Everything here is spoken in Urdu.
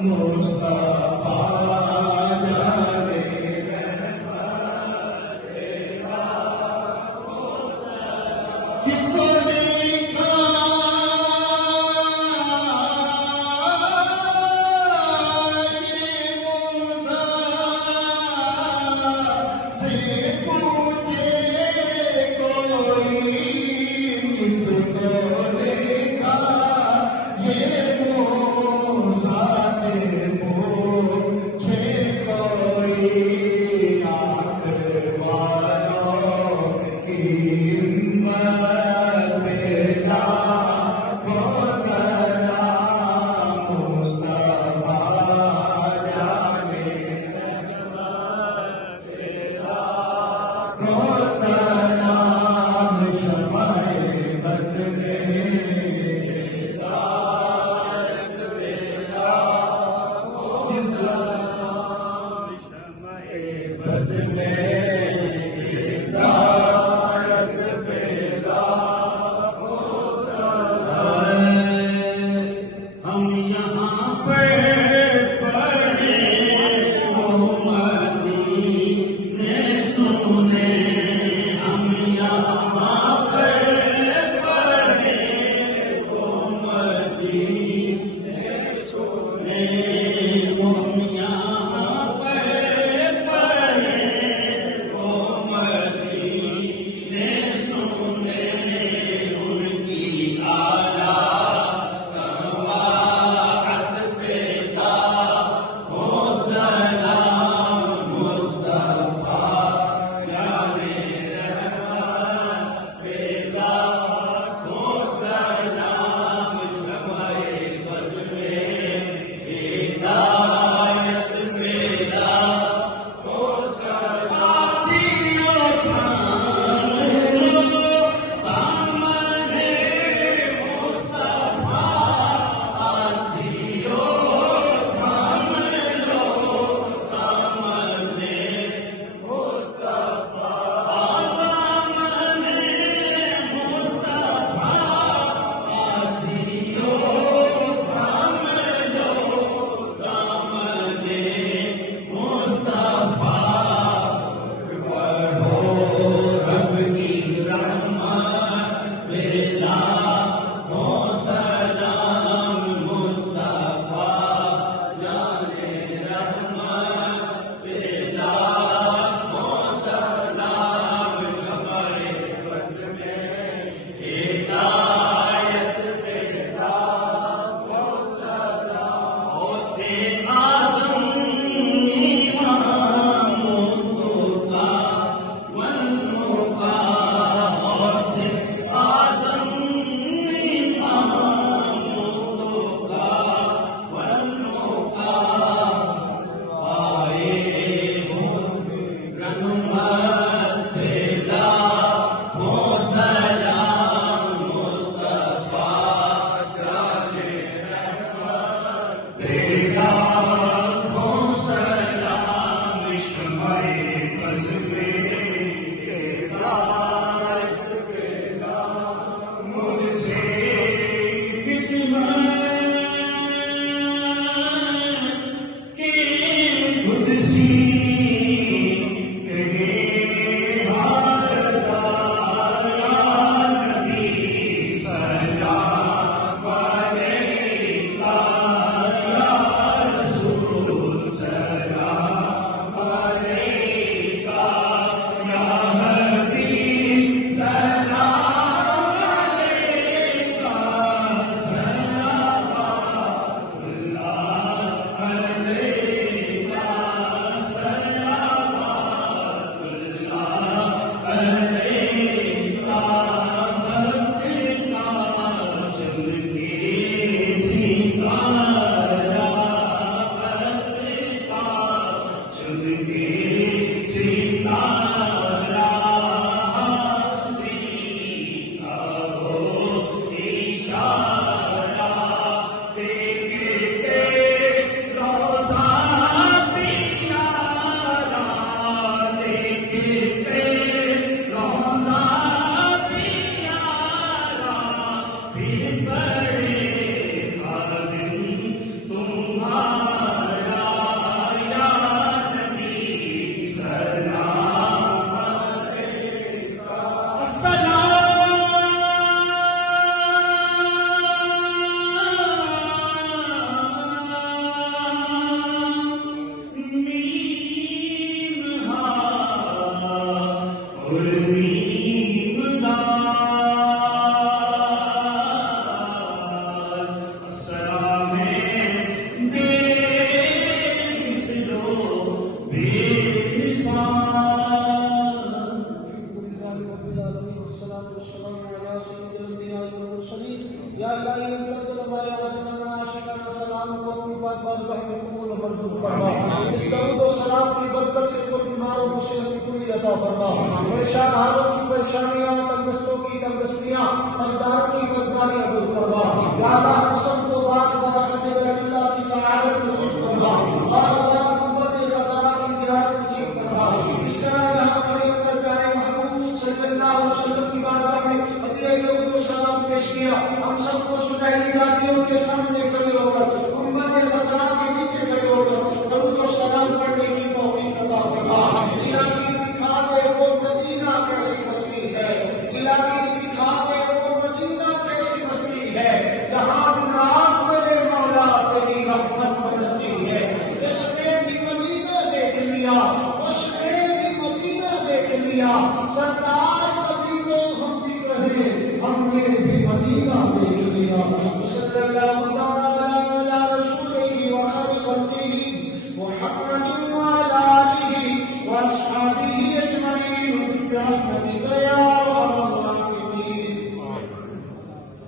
Amen. بعد بارگاہ میں قبول و منظور فرما. اس درود و سلام کی برکت سے تو بیماروں کو صحت کلی عطا فرما. پریشان حالوں کی پریشانیاں، تنگستوں کی تنگستیاں، قرضداروں کی قرضداری دور فرما. یا اللہ ہم سب کو بار بار حج بیت اللہ کی سعادت نصیب فرما. بار بار قوت خزانہ کی زیارت نصیب فرما. اس طرح یہاں کھڑے ہو کر پیارے محبوب صلی اللہ علیہ وسلم کی بارگاہ میں درود و سلام پیش کیا. ہم سب کو سنہری راتیوں کے سامنے کھڑے ہو کر گنبد خضرا کے نیچے کھڑے ہو کر درود و سلام پڑھنے کی توفیق عطا فرما. الہی دکھا دے وہ مدینہ کیسی بستی ہے. الہی دکھا دے وہ مدینہ کیسی بستی ہے جہاں رات میرے مولا تیری رحمت برستی ہے. اس نے بھی مدینہ دیکھ لیا، اس نے بھی مدینہ دیکھ لیا. سرکار کبھی تو ہم بھی کہیں ہم نے بھی مدینہ دیکھ لیا. صلی اللہ علیہ